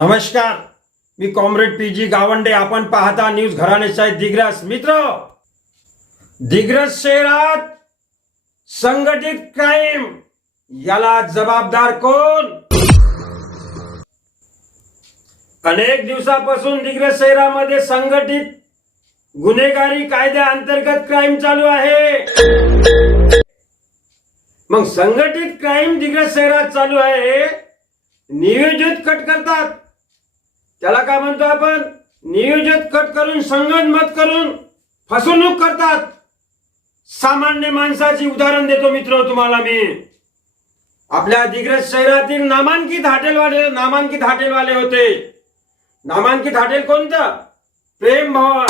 नमस्कार मी comrade P G Gawande. आपण पाहता न्यूज घराण्याचा दिग्रस. मित्र दिग्रस शहरात संघटित क्राईम याला जबाबदार कोण? अनेक दिवसापासून दिग्रस शहरामध्ये संघटित गुन्हेगारी कायद्या अंतर्गत क्राईम चालू आहे. मग संघटित क्राईम दिग्रस शहरात चालू आहे नियोजित कट करतात. त्याला काय म्हणतो आपण? नियोजित कट करून संगनमत करून फसवणूक करतात. सामान्य माणसाची उदाहरण देतो मित्र तुम्हाला मी. आपल्या दिग्रज शहरातील नामांकित हॉटेलवाले नामांकित हॉटेलवाले होते. नामांकित हॉटेल कोणतं? प्रेम भवन.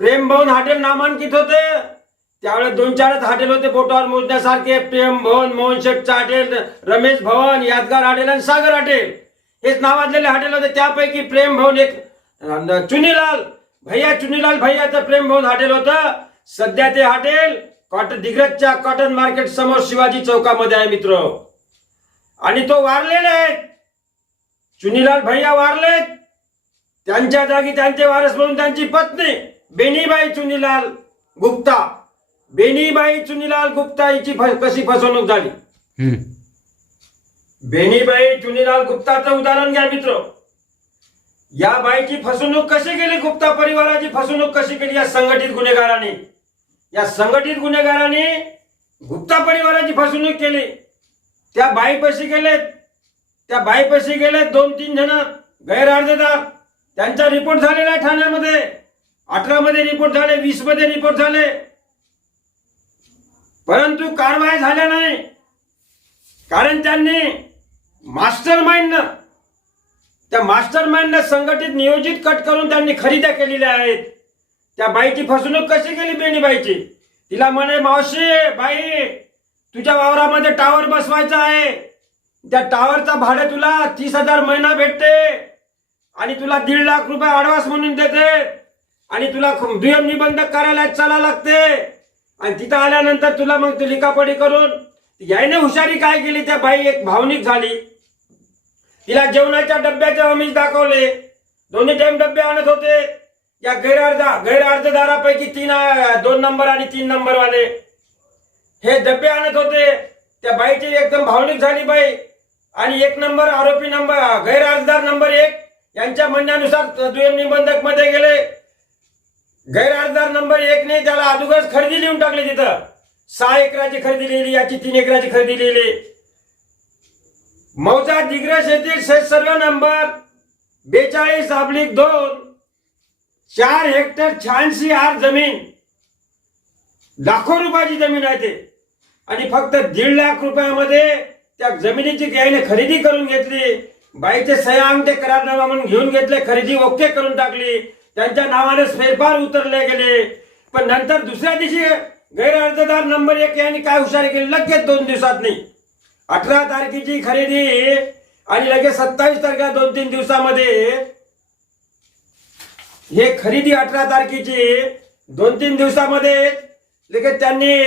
प्रेम भवन हॉटेल नामांकित होते. त्यावेळेस दोन चारच हॉटेल होते बोटावर मोजण्यासारखे. प्रेम भवन मोहन शेठचं हॉटेल रमेश भवन यादगार हॉटेल आणि सागर हॉटेल. हेच नावाजलेले हॉटेल होते त्यापैकी प्रेम भवन एक चुनीलाल भैया चुनीलाल भैयाचं प्रेम भवन हॉटेल होतं. सध्या ते हॉटेल कॉटन दिग्रजच्या कॉटन मार्केट समोर शिवाजी चौकामध्ये आहे मित्र. आणि तो वारलेले आहेत. चुनीलाल भैया वारलेत. त्यांच्या जागी त्यांचे वारस म्हणून त्यांची पत्नी बेनीबाई चुनीलाल गुप्ता. बेनीबाई चुनीलाल गुप्ता हिची कशी फसवणूक झाली? बेनीबाई चुनीलाल गुप्ताचं उदाहरण घ्या मित्र. या बाईची फसवणूक कशी केली? गुप्ता परिवाराची फसवणूक कशी केली या संघटित गुन्हेगारांनी? या संघटित गुन्हेगारांनी गुप्ता परिवाराची फसवणूक केली. त्या बाईपाशी गेलेत. त्या बाईपाशी गेलेत दोन तीन जण. गैरअर्जदार त्यांचा रिपोर्ट झालेला आहे ठाण्यामध्ये. अठरा मध्ये रिपोर्ट झाले वीसमध्ये रिपोर्ट झाले. परंतु कारवाई झाल्या नाही. कारण त्यांनी मास्टर माइंडनं त्या मास्टर माइंडनं संघटित नियोजित कट करून त्यांनी खरेद्या केलेल्या आहेत. त्या बाईची फसवणूक कशी केली बेणीबाईची तिला म्हणे मावशी बाई तुझ्या वावरामध्ये टावर बसवायचा आहे. त्या टावरचा भाडं तुला तीस हजार महिना भेटते आणि तुला दीड लाख रुपये ऍडव्हान्स म्हणून देते आणि तुला दुय्यम निबंधक कार्यालयात चाला लागते. आणि तिथं आल्यानंतर तुला मग ते लिखापडी करून यायने हुशारी काय केली? त्या बाई एक भावनिक झाली. तिला जेवणाच्या डब्याचे अमिष दाखवले. दोन्ही टाइम डबे आणत होते. या गैरअर्जा गैरअर्जदारापैकी तीन दोन नंबर आणि तीन नंबर वाले. हे डबे आणत होते. त्या बाईची एकदम भावनिक झाली बाई. आणि एक नंबर आरोपी नंबर गैरअर्जदार नंबर एक यांच्या म्हणण्यानुसार दुय्यम निबंधकमध्ये गेले. गैरअर्जदार नंबर एक ने त्याला अगोदरच खरेदी लिहून टाकली तिथं. सहा एकराची खरेदी लिहिली याची तीन एकराची खरेदी लिहिली. मौजा दिग्रस येथील सर्व नंबर. बेचाळीस अब्लिक दोन. चार हेक्टर शहाऐंशी आर जमीन. लाखो रुपयाची जमीन आहे ते. आणि फक्त दीड लाख रुपयामध्ये त्या जमिनीची गायने खरेदी करून घेतली. बाईचे सह्या अंगठे करारनामा म्हणून घेऊन घेतले खरेदी ओके करून टाकली. त्यांच्या नावाने फेरफार उतरले गेले. पण नंतर दुसऱ्या दिवशी गैरअर्जदार नंबर एक यांनी काय हुशारी केली? लगेच दोन दिवसात नाही. अठरा तारखेची खरेदी आणि लगेच सत्तावीस तारखेला दोन तीन दिवसामध्ये. हे खरेदी अठरा तारखेची दोन तीन दिवसामध्ये लगेच त्यांनी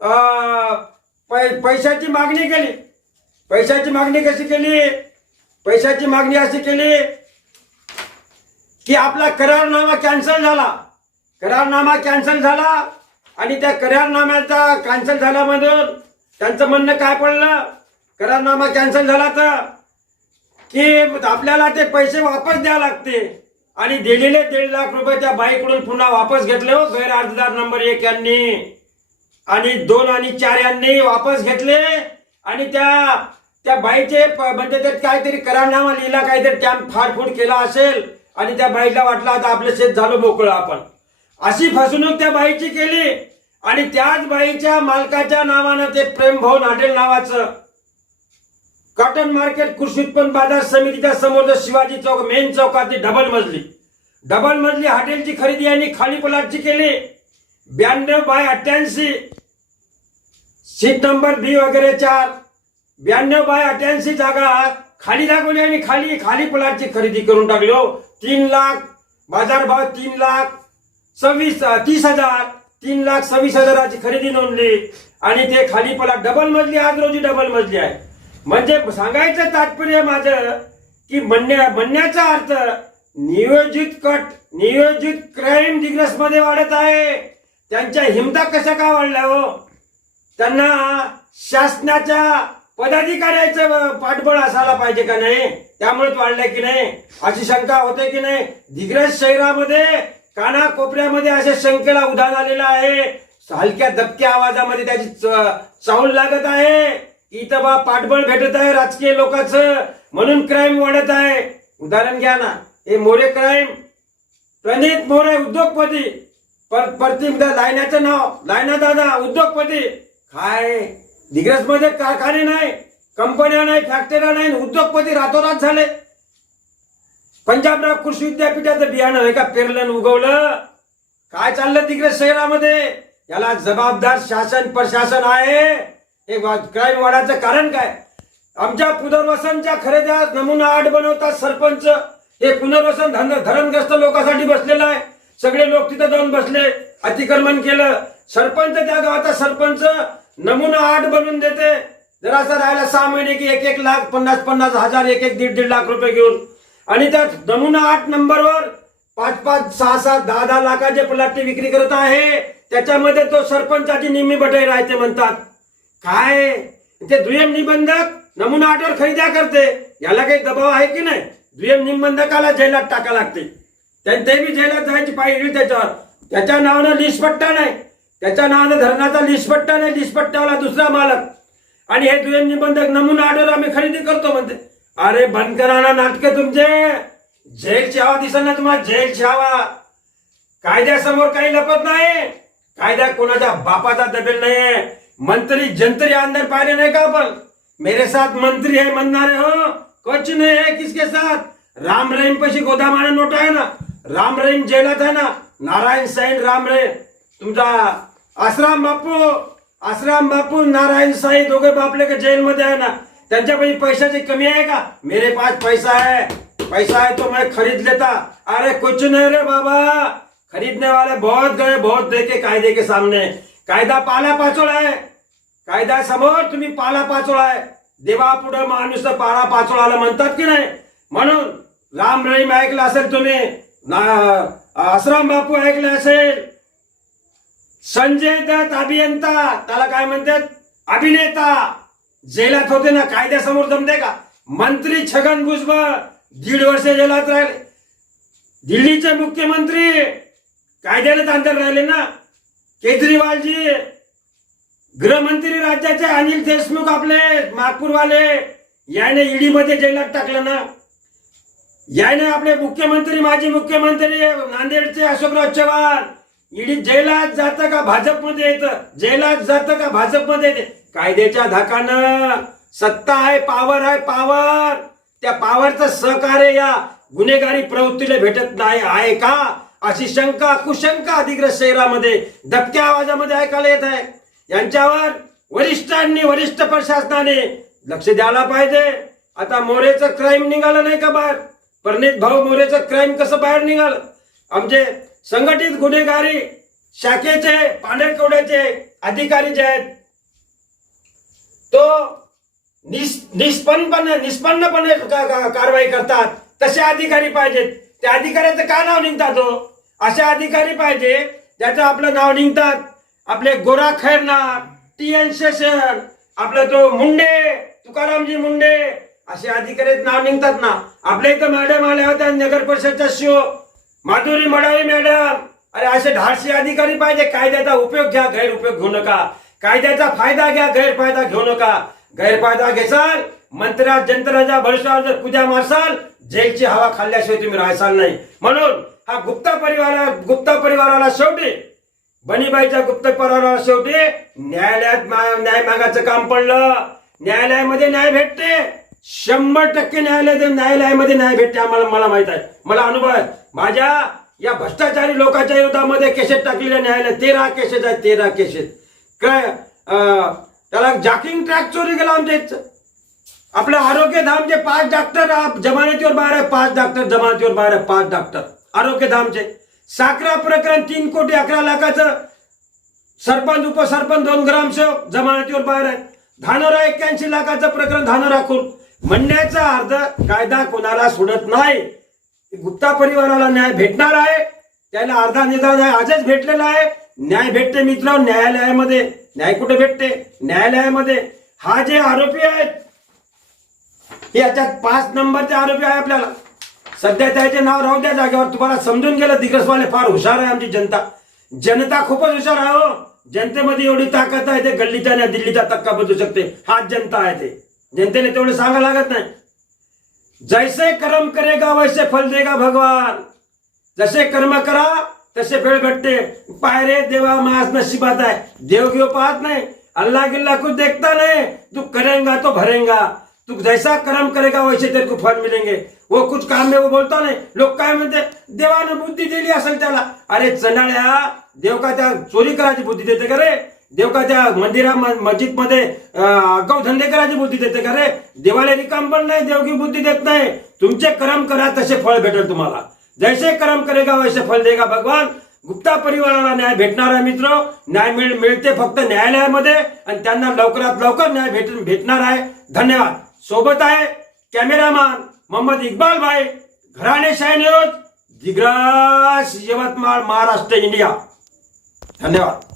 अं, पै- पैशाची मागणी केली. पैशाची मागणी कशी केली? पैशाची मागणी अशी केली की आपला करारनामा कॅन्सल झाला. करारनामा कॅन्सल झाला. आणि त्या करारनाम्याचा कॅन्सल झाल्यामधून त्यांचं म्हणणं काय पडलं? करारनामा कॅन्सल झाला तर की आपल्याला ते पैसे वापस द्यावे लागते. आणि दिलेले दीड लाख रुपये त्या बाईकडून पुन्हा वापस घेतले हो गैर अर्जदार नंबर एक यांनी. आणि दोन आणि चार यांनी वापस घेतले. आणि त्या त्या बाईचे प- म्हणजे त्यात काहीतरी करारनामा लिहिला काहीतरी त्या फाडफूड केला असेल. आणि त्या बाईला वाटलं आता आपलं शेत झालं मोकळं आपण. अशी फसवणूक त्या बाईची केली आणि त्याच बाईच्या मालकाच्या नावानं ते प्रेम भवन हॉटेल नावाचं कॉटन मार्केट कृषी उत्पन्न बाजार समितीच्या समोर शिवाजी चौक मेन चौकातली डबल मजली. डबल मजली हॉटेलची खरेदी यांनी खाली प्लॉटची केली. ब्याण्णव बाय अठ्ठ्याऐंशी. सीट नंबर बी वगैरे चार. ब्याण्णव बाय अठ्ठ्याऐंशी जागा खाली दाखवली आणि खाली खाली प्लॉटची खरेदी करून टाकलो हो. तीन लाख. बाजारभाव तीन लाख. सव्वीस तीस हजार तीन लाख सव्वीस हजाराची खरेदी नोंदली. आणि ते खाली पला डबल मजली आज रोजी डबल मजली आहे. म्हणजे सांगायचं तात्पर्य माझं की म्हणण्या म्हणण्याचा अर्थ नियोजित कट नियोजित क्राईम दिग्रसमध्ये वाढत आहे. त्यांच्या हिमता कशा का वाढल्या हो? त्यांना शासनाच्या पदाधिकाऱ्याचं पाठबळ असायला पाहिजे का नाही? त्यामुळेच वाढलंय की नाही? अशी शंका होते की नाही? दिग्रस शहरामध्ये काना कोपऱ्यामध्ये अशा शंकेला उधाण आलेलं आहे. हलक्या धबक्या आवाजामध्ये त्याची च- लागत आहे. इथं बा पाठबळ भेटत आहे राजकीय लोकांचं. म्हणून क्राईम वाढत आहे. उदाहरण घ्या ना. हे मोरे क्राईम प्रणित मोरे उद्योगपती. पर प्रतिम लायनाचं नाव. लायना दादा उद्योगपती. काय? दिग्रसमध्ये कारखाने नाही. कंपन्या नाही फॅक्टऱ्या नाही उद्योगपती रातोरात झाले. पंजाबराव कृषी विद्यापीठाचं बियाणं आहे का पेरलं उगवलं? काय चाललं तिकडे शहरामध्ये? याला जबाबदार शासन प्रशासन आहे. हे क्राईम वाढायचं कारण काय? आमच्या पुनर्वसनच्या खरेद्या नमुना आठ बनवतात सरपंच. हे पुनर्वसन धरणग्रस्त लोकांसाठी बसलेलं आहे. सगळे लोक तिथं जाऊन बसले अतिक्रमण केलं. सरपंच त्या गावाचा सरपंच नमुना आठ बनवून देते. जरासा राहायला सहा महिने की एक एक लाख पन्नास पन्नास हजार एक एक दीड दीड लाख रुपये घेऊन आणि त्या नमुना आठ नंबरवर पाच पाच सहा सहा दहा दहा लाखाचे प्लॅटची विक्री करत आहे. त्याच्यामध्ये तो सरपंचाची निम्मी बटाई राहते म्हणतात. काय? ते दुय्यम निबंधक नमुना आठवर खरेद्या करते. याला काही दबाव आहे की नाही? दुय्यम निबंधकाला जेलात टाका लागते. ते बी जेलात जायची पाहिजे त्याच्यावर. त्याच्या नावानं लिस्टपट्टा नाही. त्याच्या नावानं धरणाचा लिस्टपट्टा नाही. लिस्टपट्ट्यावाला दुसरा मालक. आणि हे दुय्यम निबंधक नमुना आठवर आम्ही खरेदी करतो म्हणते. अरे बंद करा ना नाटक तुमचे. जेल हवा दिसल ना तुम्हाला जेल हवा कायद्यासमोर काही लपत नाही. कायदा कोणाच्या बापाचा दबेल नाहीये. मंत्री जंतरी अंदर पाहिले नाही का आपण? मेरे साथ मंत्री है म्हणणारे हो. कुछ नाही है किसके साथ? राम रहीम पशी गोदामाना नोट आहे ना? राम रहीम जेलात आहे ना? नारायण साईन राम रहीम. तुमचा आसराम बापू आसराम बापू नारायण साई दोघे बापले का जेलमध्ये आहे ना? त्यांच्यापैकी पैशाची कमी आहे का? मेरे पास पैसा है पैसा है तो मैं खरीद लेता. अरे कुछ नहीं रे बाबा. खरीदने वाले बहुत गए बहुत देखे कायदे के सामने. कायदा पाला पाचोळा आहे. कायदा समोर तुम्ही पाला पाचोळा आहे. देवा पुढे माणूस पाला पाचोळाला म्हणतात की नाही? म्हणून राम रहीम ऐकलं असेल तुम्ही आश्रम आसराम बापू ऐकलं असेल. संजय दत्त अभियंता त्याला काय म्हणतात? अभिनेता. जेलात होते ना कायद्यासमोर जमते का? मंत्री छगन भुजबळ दीड वर्ष जेलात राहिले. दिल्लीचे मुख्यमंत्री कायद्याने अंतर राहिले ना. केजरीवालजी गृहमंत्री राज्याचे अनिल देशमुख आपले नागपूरवाले याने ईडीमध्ये जेलात टाकलं ना. याने आपले मुख्यमंत्री माजी मुख्यमंत्री नांदेडचे अशोकराव चव्हाण ईडी जेलात जातं का भाजपमध्ये येतं? जेलात जातं का भाजपमध्ये येते? कायद्याच्या धाकानं सत्ता आहे पावर आहे पावर त्या पावरचं सहकार्य या गुन्हेगारी प्रवृत्तीला भेटत नाही आहे का? अशी शंका कुशंका अधिग्रस्त शहरामध्ये धबक्या आवाजामध्ये ऐकायला येत आहे. यांच्यावर वरिष्ठांनी वरिष्ठ प्रशासनाने लक्ष द्यायला पाहिजे. आता मोरेचं क्राईम निघालं नाही का बाहेर? परनीत भाऊ मोरेचं क्राईम कसं बाहेर निघालं? आमचे संघटित गुन्हेगारी शाखेचे पांढरकवड्याचे अधिकारी जे आहेत तो निस निष्पन्नपणे निष्पन्नपणे कारवाई करतात. तसे अधिकारी पाहिजेत. त्या अधिकाऱ्याचं का नाव निघतात हो असे अधिकारी पाहिजे ज्याचं आपलं नाव निघतात. आपले गोरा खैरनार टी एन शेषन आपला तो मुंडे तुकारामजी मुंडे असे अधिकारी नाव निघतात ना. आपल्या इथं मॅडम आल्या होत्या नगर परिषदच्या शिव माधुरी मडावी मॅडम. अरे असे धाडसी अधिकारी पाहिजे कायद्याचा उपयोग घ्या गैरउपयोग घेऊ नका. कायद्याचा फायदा घ्या गैरफायदा घेऊ नका. गैरफायदा घेसाल मंत्र्या जंत्राच्या भविष्यावर जर पूजा मारसाल जेलची हवा खाल्ल्याशिवाय तुम्ही राहसाल नाही. म्हणून हा गुप्ता परिवारा गुप्ता परिवाराला शेवटी बनीबाईच्या गुप्त परिवाराला शेवटी न्यायालयात न्याय मागायचं काम पडलं. न्यायालयामध्ये न्याय भेटते. शंभर टक्के न्यायालय न्यायालयामध्ये न्याय भेटते आम्हाला मला माहीत आहे. मला अनुभव आहे. माझ्या या भ्रष्टाचारी लोकांच्या विरोधामध्ये केसेस टाकलेल्या न्यायालय. तेरा केसेस आहेत तेरा केसेस. काय त्याला जॅकिंग ट्रॅक चोरी गेला आमच्या इथचं आपलं आरोग्य धामचे पाच डॉक्टर आप- जमानतीवर बाहेर आहे पाच डॉक्टर जमानतीवर बाहेर आहे पाच डॉक्टर आरोग्य धामचे. साखरा प्रकरण तीन कोटी अकरा लाखाचं. सरपंच उपसरपंच दोन ग्रामसेवक जमानतीवर बाहेर आहे. धानोरा एक्क्याऐंशी लाखाचं प्रकरण धानोरा खून म्हणण्याचा अर्थ कायदा कोणाला सोडत नाही. गुप्ता परिवाराला न्याय भेटणार आहे. त्याला अर्धा निदान आहे आजच भेटलेला आहे. न्याय भेटते मित्र न्यायालयामध्ये. न्याय कुठे भेटते? न्यायालयामध्ये. हा जे आरोपी आहेत याच्यात पाच नंबरचे आरोपी आहे आपल्याला. सध्या त्याचे नाव राहू द्या जागेवर. तुम्हाला समजून गेलं दिग्रसवाले फार हुशार आहे आमची जनता. जनता खूपच हुशार आहे हो. जनतेमध्ये एवढी ताकद आहे ते गल्लीच्या आणि दिल्लीचा तक्का बदलू शकते. हाच जनता आहे ते. जनतेने तेवढं सांगा लागत नाही. जैसे कर्म करेगा वैसे फल देगा भगवान. जसे कर्म करा तसे फळ भेटते. पायरे देवा मास नशिबात आहे. देव घेऊ पाहत नाही. अल्लाह गिल्ला कुछ देखता नहीं. तू करेगा तो भरेगा. तू जैसा कर्म करेगा वैसे तेरे को फल मिलेंगे. वो कुछ काम में वो बोलता नाही. लोक काय म्हणते? देवाने बुद्धी दिली असेल त्याला. अरे चनाळ्या देव का त्या चोरी करायची बुद्धी देते का रे? देव का त्या मंदिरा मस्जिदमध्ये अगाऊ धंदे करायची बुद्धी देते का रे? देवाला रिकाम पण नाही देवकी बुद्धी देत नाही. तुमचे कर्म करा तसे फळ भेटेल तुम्हाला. जैसे कर्म करेगा वैसे फल देगा भगवान। गुप्ता परिवाराला न्याय भेटणार आहे मित्र. न्याय मिळ मिळते फक्त न्यायालयामध्ये आणि त्यांना लवकरात लवकर न्याय भेट भेटणार आहे. धन्यवाद. सोबत आहे कॅमेरामॅन मोहम्मद इक्बाल भाई. Gharane Shahi news Digras Yavatmal Maharashtra India. धन्यवाद.